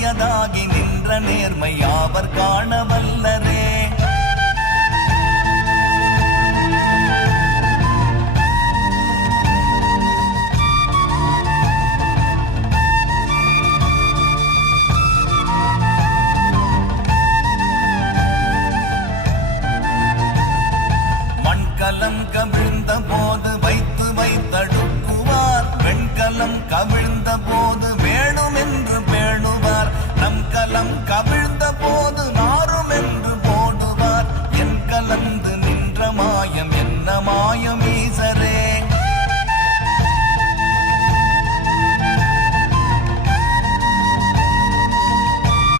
காட்டியதாகி நின்ற நேர்மை அவர் காண வல்லரே. மண்கலம் கவிழ்ந்த போது வைத்து வைத்தடுக்குவார், வெண்கலம் கவிழ்ந்த போது வேணுமென்று பேணுவார். நம் கலம் கவிழ்